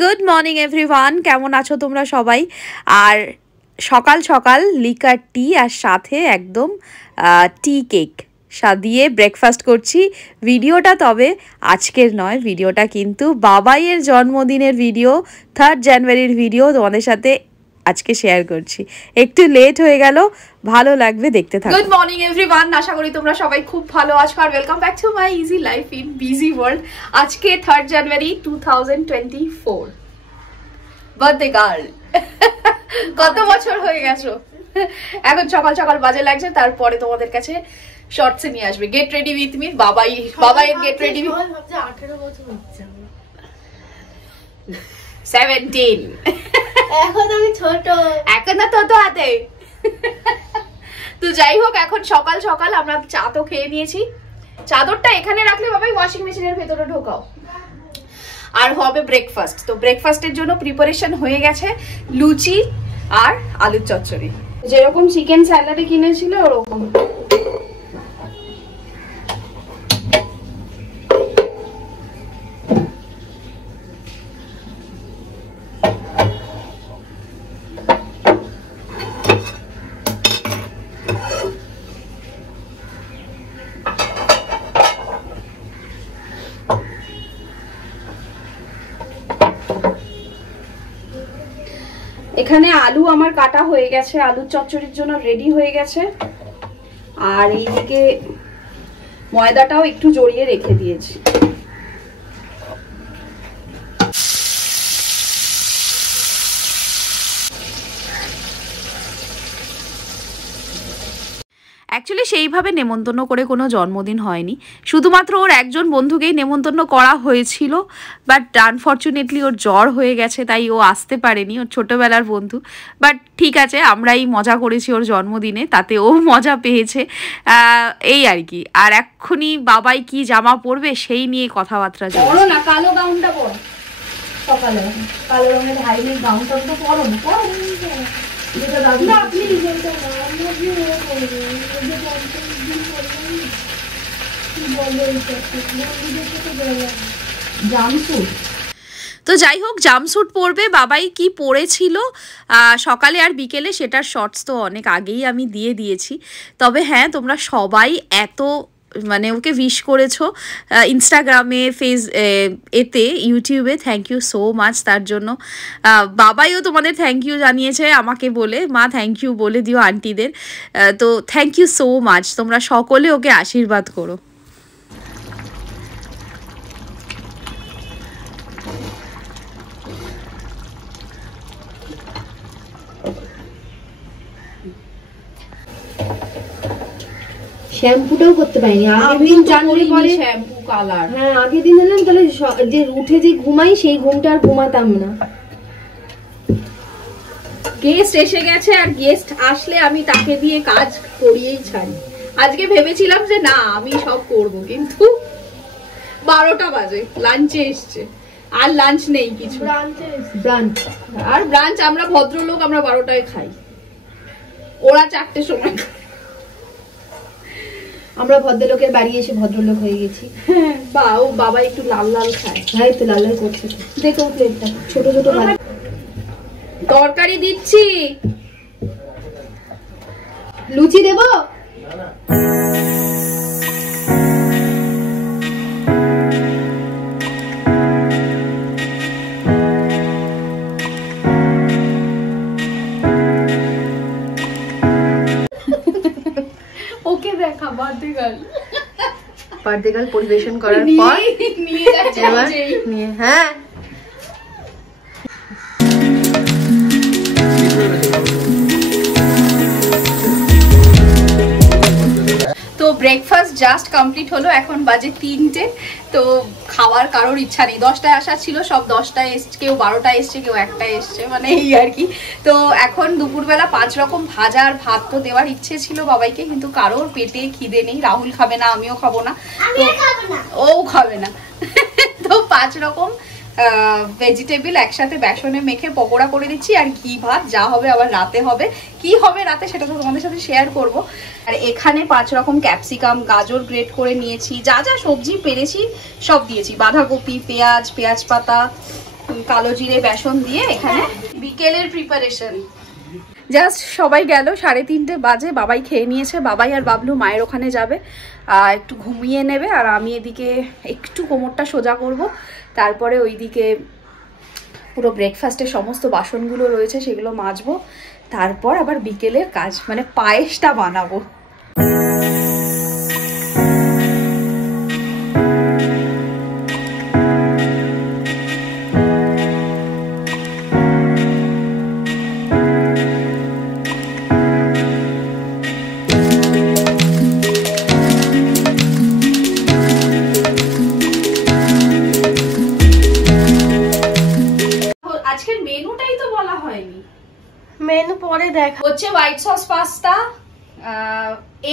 Good morning everyone, কেমন আছো তোমরা সবাই? আর সকাল সকাল লিকার টি আর সাথে একদম টি কেক দিয়ে ব্রেকফাস্ট করছি। ভিডিওটা তবে আজকের নয়, ভিডিওটা কিন্তু বাবাইয়ের জন্মদিনের ভিডিও, 3rd জানুয়ারির ভিডিও তোমাদের সাথে আজকে শেয়ার করছি। একটু লেট হয়ে গেল, ভালো লাগবে দেখতে থাকো। গুড মর্নিং এভরিওয়ান, আশা করি তোমরা সবাই খুব ভালো আছো আর welcome back to my easy life in busy world. আজকে 3rd জানুয়ারি 2024, বার্থডে গার্ল। কত বছর হয়ে গেছো? এখন সকাল সকাল বাজে লাগছে, তারপরে তোমাদের কাছে শর্টসে নিয়ে আসবে গেট রেডি উইথ মি। বাবাই গেট রেডি 18 বছর হচ্ছে, 17। এখন আমি ছোট, এখন না তো হাতে। তো যাই হোক, এখন সকাল সকাল আমরা চা তো খেয়ে নিয়েছি। চাদরটা এখানে রাখলে বাবাই ওয়াশিং মেশিনের ভেতরে ঢোকাও। আর হবে ব্রেকফাস্ট। তো ব্রেকফাস্টের জন্য প্রিপারেশন হয়ে গেছে, লুচি আর আলুর চচ্চড়ি, যেরকম চিকেন স্যালাডে কিনেছিল ওরকম। এখানে আলু আমার কাটা হয়ে গেছে, আলুর চচ্চড়ির জন্য রেডি হয়ে গেছে। আর এইদিকে ময়দাটাও একটু জড়িয়ে রেখে দিয়েছি। অ্যাকচুয়ালি সেইভাবে নেমন্তন্ন করে কোনো জন্মদিন হয়নি, শুধুমাত্র ওর একজন বন্ধুকেই নেমন্তন্ন করা হয়েছিল। বাট আনফর্চুনেটলি ওর জ্বর হয়ে গেছে, তাই ও আসতে পারেনি, ওর ছোটোবেলার বন্ধু। বাট ঠিক আছে, আমরাই মজা করেছি ওর জন্মদিনে, তাতে ও মজা পেয়েছে, এই আর কি। আর এক্ষুনি বাবাই কি জামা পরবে সেই নিয়ে কথাবার্তা চলছে। না কালো গাউনটা পর, সকালে কালো রঙের হাইনেক গাউনটা তো পরো না, তো যাই হোক, জামস্যুট পরবে। বাবাই কি পরেছিল সকালে আর বিকেলে সেটার শর্টস তো অনেক আগেই আমি দিয়ে দিয়েছি। তবে হ্যাঁ, তোমরা সবাই এত মানে ওকে উইশ করেছো ইনস্টাগ্রামে, এতে ইউটিউবে, থ্যাংক ইউ সো মাচ তার জন্য। বাবাইও তোমাদের থ্যাংক ইউ জানিয়েছে আমাকে বলে, মা থ্যাংক ইউ বলে দিও আন্টিদের। তো থ্যাংক ইউ সো মাচ, তোমরা সকলে ওকে আশীর্বাদ করো। শ্যাম্পুটাও করতে পারিনি, আগের দিন জানলে পরে শ্যাম্পু কালার। হ্যাঁ, আগের দিন জানলাম, তাহলে যে উঠে যে ঘুমাই সেই ঘুমটা আর ঘুমাতাম না। গেস্ট এসে গেছে, আর গেস্ট আসলে আমি তাকে দিয়ে কাজ করিয়েই ছাড়ি। আজকে ভেবেছিলাম যে না আমি সব করব, কিন্তু 12টা বাজে, লাঞ্চে এসছে। আর লাঞ্চ নেই কিছু, ব্রাঞ্চ আমরা ভদ্রলোক, আমরা 12টায় খাই, ওরা 4টের সময় খায়। আমরা ভদ্রলোকের বাড়ি এসে ভদ্রলোক হয়ে গেছি। বাবা একটু লাল লাল খায়। হ্যাঁ, তো লাল লাল করছে। দেখো প্লেটটা ছোট ছোট তরকারি দিচ্ছি। লুচি দেবো? ওকে দেখা বার্থডে গার্ল পরিবেশন করার পর নিয়ে যাচ্ছে। হ্যাঁ, তো ব্রেকফাস্ট জাস্ট কমপ্লিট হলো, এখন বাজে 3টে। তো খাওয়ার কারোর ইচ্ছা নেই, 10টায় আসা ছিল, সব 10টায় এসছে, কেউ 12টায় এসছে, কেউ 1টায় এসছে, মানে এই আর কি। তো এখন দুপুরবেলা 5 রকম ভাজা আর ভাত তো দেওয়ার ইচ্ছে ছিল বাবাইকে, কিন্তু কারোর পেটে খিদে নেই। রাহুল খাবে না, আমিও খাবো না, ও খাবে না। তো 5 রকম ভেজিটেবল একসাথে বেসনে মেখে পকোড়া করে দিচ্ছি, আর ঘি ভাত যা হবে আবার রাতে হবে। কি হবে রাতে সেটা তো তোমাদের সাথে শেয়ার করব। আর এখানে 5 রকম ক্যাপসিকাম, গাজর গ্রেট করে নিয়েছি, যা যা সবজি পেরেছি সব দিয়েছি, বাঁধাকপি, পেঁয়াজ, পেঁয়াজ পাতা, কালো জিরে বেসন দিয়ে এখানে বিকেলের প্রিপারেশন। জাস্ট সবাই গেল, 3:30 বাজে, বাবাই খেয়ে নিয়েছে। বাবাই আর বাবলু মায়ের ওখানে যাবে, একটু ঘুমিয়ে নেবে, আর আমি এদিকে একটু কোমরটা সোজা করব। তারপরে ওইদিকে পুরো ব্রেকফাস্টের সমস্ত বাসনগুলো রয়েছে সেগুলো মাজবো। তারপর আবার বিকেলের কাজ, মানে পায়েসটা বানাবো। আজকের মেনুটাই তো বলা হয়নি। মেনু পরে দেখা হচ্ছে white sauce pasta,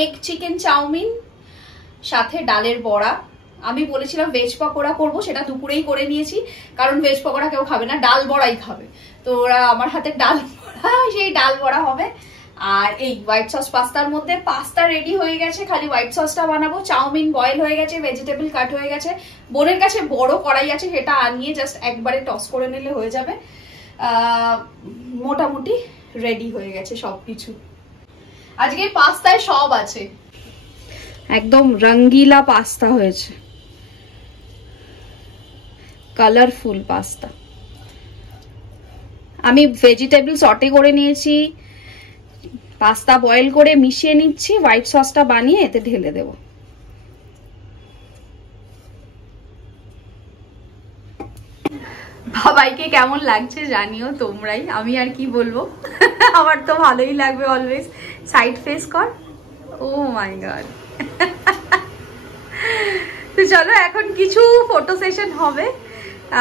egg chicken chow mein, সাথে ডালের বড়া। আমি বলেছিলাম ভেজ পকোড়া করবো, সেটা দুপুরেই করে নিয়েছি, কারণ ভেজ পকোড়া কেউ খাবে না, ডাল বড়াই খাবে। তো ওরা আমার হাতে ডাল বড়া, সেই ডাল বড়া হবে। আর এই হোয়াইট সস পাস্তার মধ্যে পাস্তা রেডি হয়ে গেছে, খালি হোয়াইট সসটা বানাবো। চাউমিন বয়েল হয়ে গেছে, ভেজিটেবল কাট হয়ে গেছে। বোনের কাছে বড় কড়াই আছে, সেটা আনিয়ে জাস্ট একবারে টস করে নিলে হয়ে যাবে। মোটামুটি রেডি হয়ে গেছে সবকিছু। আজকে পাস্তায় সব আছে, একদম রঙ্গিলা পাস্তা হয়েছে, কালারফুল পাস্তা। আমি ভেজিটেবল সটে করে নিয়েছি, পাস্তা বয়েল করে মিশিয়ে নিচ্ছি, হোয়াইট সসটা বানিয়ে এতে ঢেলে দেব। বাবাইকে কেমন লাগছে জানিও তোমরাই, আমি আর কি বলবো। আমার তো ভালোই লাগবে অলওয়েজ। সাইড ফেস কর, ও মাই গড। তো চলো এখন কিছু ফটো সেশন হবে,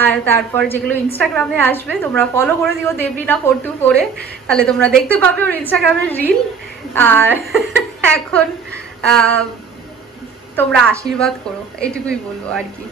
আর তারপর যেগুলো ইনস্টাগ্রামে আসবে তোমরা ফলো করে দিও দেবরিনা 424-এ, তাহলে তোমরা দেখতে পাবে ওর ইনস্টাগ্রামের রিল। আর এখন তোমরা আশীর্বাদ করো, এইটুকুই বলবো আর কি।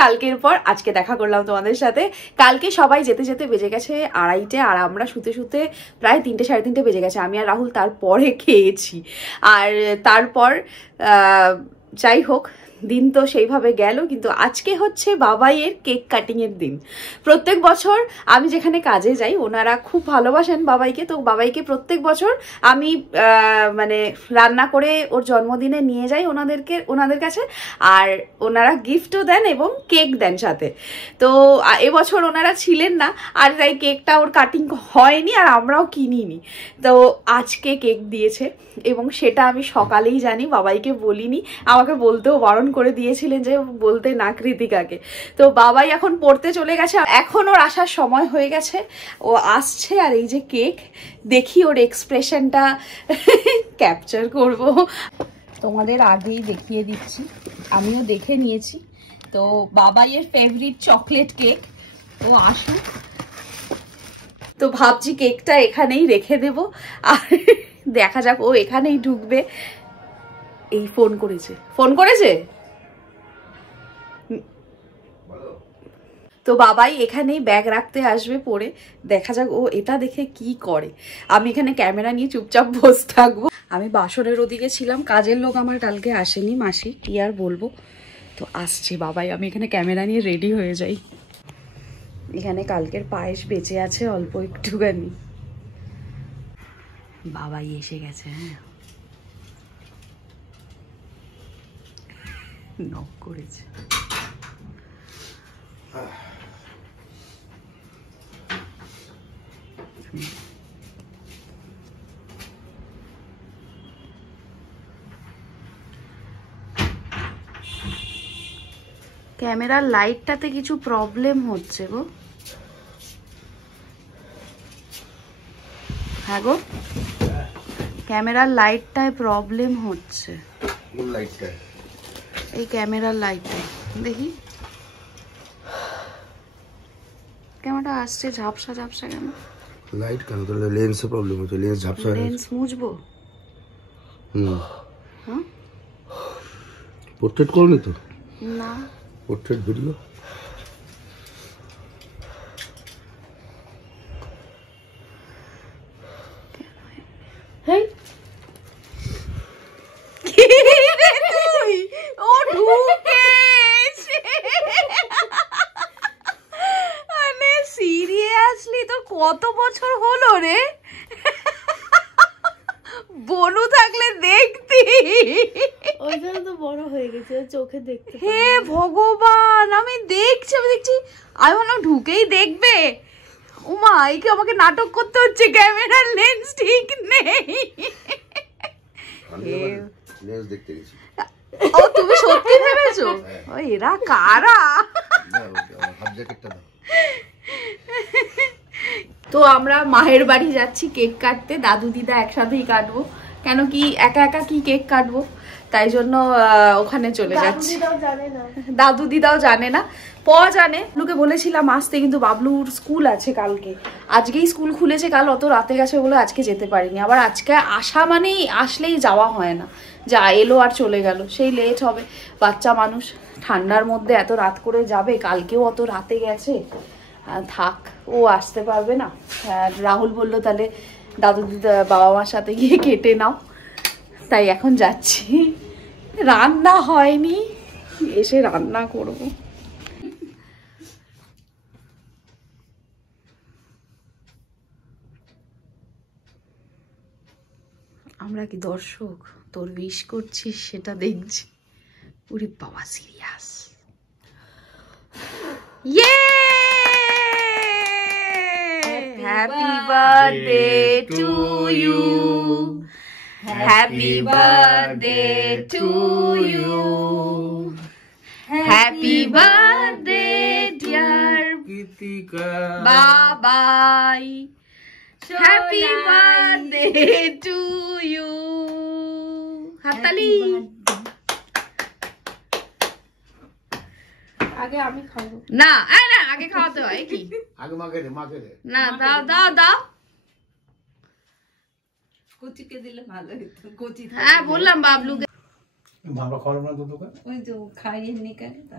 কালকের পর আজকে দেখা করলাম তোমাদের সাথে। কালকে সবাই যেতে যেতে বেজে গেছে 2:30, আর আমরা শুতে শুতে প্রায় 3টে 3:30 বেজে গেছে। আমি আর রাহুল তারপরে খেয়েছি। আর তারপর যাই হোক, দিন তো সেইভাবে গেল, কিন্তু আজকে হচ্ছে বাবাইয়ের কেক কাটিং এর দিন। প্রত্যেক বছর আমি যেখানে কাজে যাই ওনারা খুব ভালোবাসেন বাবাইকে, তো বাবাইকে প্রত্যেক বছর আমি মানে রান্না করে ওর জন্মদিনে নিয়ে যাই ওনাদের কাছে, আর ওনারা গিফটও দেন এবং কেক দেন সাথে। তো এবছর ওনারা ছিলেন না, আর তাই কেকটা ওর কাটিং হয়নি, আর আমরাও কিনিনি। তো আজকে কেক দিয়েছে, এবং সেটা আমি সকালেই জানি, বাবাইকে বলিনি, আমাকে বলতেও বারণ করে দিয়েছিলেন যে বলতে না কৃতিকাকে। তো বাবাই এখন পড়তে চলে গেছে, এখন ওর আসার সময় হয়ে গেছে, ও আসছে। আর এই যে কেক, দেখি ওর এক্সপ্রেশনটা ক্যাপচার করব। তোমাদের আগেই দেখিয়ে দিচ্ছি, আমিও দেখে নিয়েছি। তো বাবাইয়ের ফেভারিট চকলেট কেক, ও আসুক। তো ভাবছি কেকটা এখানেই রেখে দেব, আর দেখা যাক ও এখানেই ঢুকবে। এই ফোন করেছে। তো বাবাই এখানেই ব্যাগ রাখতে আসবে পরে, দেখা যাক ও এটা দেখে কি করে। আমি এখানে ক্যামেরা নিয়ে চুপচাপ বসে থাকবো। আমি বাসনের ওদিকে ছিলাম, কাজের লোক আমার কালকে আসেনি, মাসি, কি আর বলবো। তো আসছে বাবাই, আমি এখানে ক্যামেরা নিয়ে রেডি হয়ে যাই। এখানে কালকের পায়েস বেঁচে আছে অল্প একটুখানি। বাবাই এসে গেছে, হ্যাঁ, নক করেছে। ক্যামেরার লাইটটাতে কিছু প্রবলেম হচ্ছে গো। হ্যাঁ গো, ক্যামেরার লাইটটায় প্রবলেম হচ্ছে। কোন লাইটটা? এই ক্যামেরার লাইটটায় দেখি ক্যামেরাটা আসছে ঝাপসা ঝাপসা কেন? লাইট কেন? তাহলে লেন্সে প্রবলেম হচ্ছে, লেন্স ঝাপসা হয়ে লেন্স মুছবো? হ্যাঁ, পোর্ট্রেট করনি তো? না, পোর্ট্রেট ভিডিও ও ঢুকে মানে সিরিয়াসলি তোর কত বছর হলো রে? বনু থাকলে দেখতি। ওই জন্য তো বড় হয়ে গেছে, চোখে দেখতে। হে ভগবান, আমি দেখছি আমি ভাবলাম ঢুকেই দেখবে। উমা, একে আমাকে নাটক করতে হচ্ছে, ক্যামেরার লেন্স ঠিক নেই। লেন্স দেখতে গেছি। ও তুমি সত্যি ভেবেছো? ও এরা কারা? হাফ জ্যাকেটটা দাও। তো আমরা মায়ের বাড়ি যাচ্ছি কেক কাটতে, দাদু দিদা একসাথেই কাটবো, কেন কি একা একা কি কেক কাটবো, তাই জন্য ওখানে চলে যাচ্ছি। দাদু দিদাও জানে না, জানে। বাবলুকে বলেছিলাম আসতে, কিন্তু বাবলুর স্কুল আছে কালকে, আজকেই স্কুল খুলেছে, কাল অত রাতে গেছে বলে আজকে যেতে পারিনি। আবার আজকে আসা মানেই আসলেই যাওয়া হয় না, যা এলো আর চলে গেল, সেই লেট হবে। বাচ্চা মানুষ ঠান্ডার মধ্যে এত রাত করে যাবে, কালকেও অত রাতে গেছে, থাক, ও আসতে পারবে না। রাহুল বললো তাহলে দাদু দিদা বাবা মার সাথে গিয়ে কেটে নাও, তাই এখন যাচ্ছি। রান্না হয়নি, এসে রান্না করব। আমরা কি দর্শক, তোর উইশ করছিস সেটা দেখছি। ওরে বাবা, সিরিয়াস। ইয়ে, happy birthday to you, happy birthday to you, happy birthday dear Kritika Babai, happy birthday to you. হাততালি। আগে আমি খাবো না, না, আগে খাওয়াতে হয় কি? আগে মাকে দে। না, দাও দাও দাও। কচিকে দিলে ভালো হতো, কচি। হ্যাঁ বললাম বাবলুকে। বাবা খাওয়ার না তো দোকান। ওই তো খাইয়ে নিকাল তা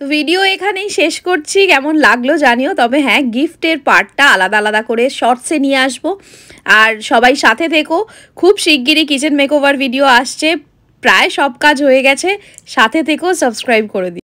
তো ভিডিও এখানেই শেষ করছি, কেমন লাগলো জানিও। তবে হ্যাঁ, গিফটের পার্টটা আলাদা আলাদা করে শর্টসে নিয়ে আসবো, আর সবাই সাথে থেকো। খুব শিগগিরই কিচেন মেকওভার ভিডিও আসছে, প্রায় সব কাজ হয়ে গেছে, সাথে থেকো, সাবস্ক্রাইব করে দিও।